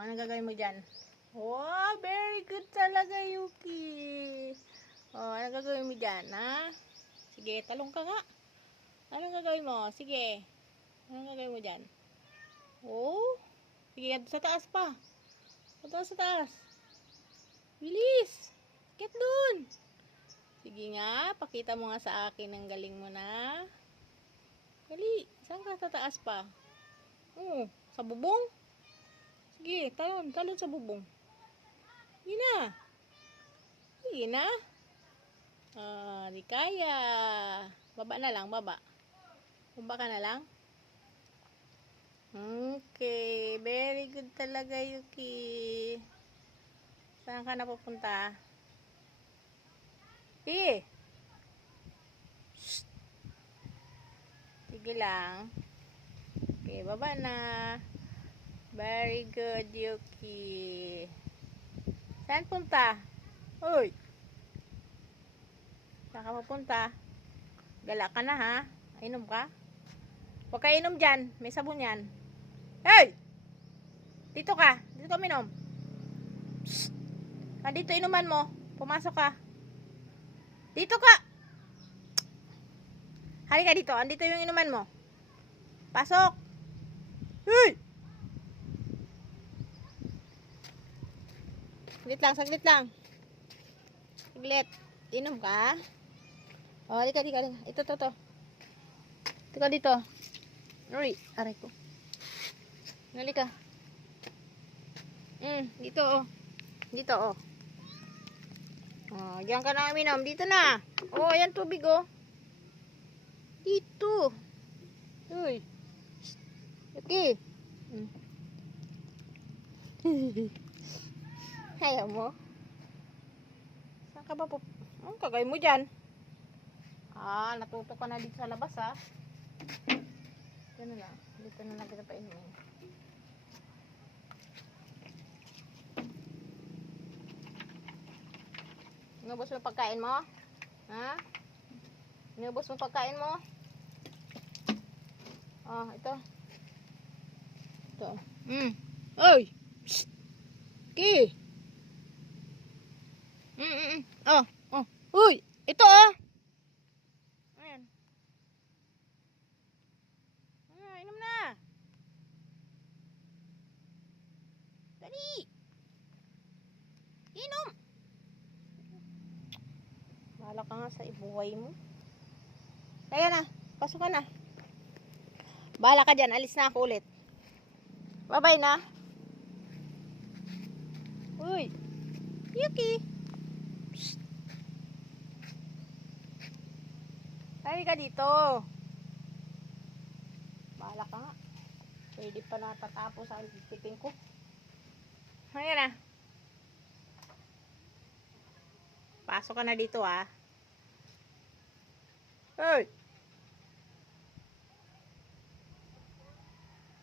Ano gagawin mo dyan? Wow, very good talaga, Yuki. Ano gagawin mo dyan, ha? Sige, talong ka nga. Anong gagawin mo? Sige. Anong gagawin mo dyan? Oh, sige, sa taas pa. Sa taas. Bilis. Get dun. Sige nga, pakita mo nga sa akin ang galing mo na. Dali, saan ka tataas pa? Sa bubong? Sige, talon sa bubong. Sige na. Sige na. Di kaya. Baba na lang, baba. Baba ka na lang. Okay, very good talaga, Yuki. Saan ka napupunta? Sige lang. Okay, baba na. Very good, Yuki. Saan punta? Uy! Saan ka pupunta? Gala ka na, ha? Inom ka? Huwag ka inom dyan. May sabon yan. Hey! Dito ka. Dito ka minom. Dito inuman mo. Pumasok ka. Dito ka! Halika dito. Andito yung inuman mo. Pasok! Hey! Saglit lang. Saglit. Inom ka? Halika. Ito. Ito ka dito. Uy, aray ko. Halika. Dito, oh. Dito, oh. Diyan ka na uminom. Dito na. Ayan tubig, oh. Dito. Uy. Okay. Ayaw mo? Saan ka ba po? Anong kagay mo dyan? Natuto ka na dito sa labas, ha? Dito na lang kita painumin. Inubos mo pagkain mo? Ha? Inubos mo pagkain mo? Ito. Oy! Okay. Uy! Ito, oh! Ayan. Inom na! Dali! Inom! Bahala ka nga sa ibuhay mo. Kaya na, pasok ka na. Bahala ka dyan, alis na ako ulit. Bye-bye na. Uy, Yuki. Halika dito. Bahala ka nga. Pwede pa natatapos ang tiping ko. Halika na. Pasok ka na dito, ha. Hey!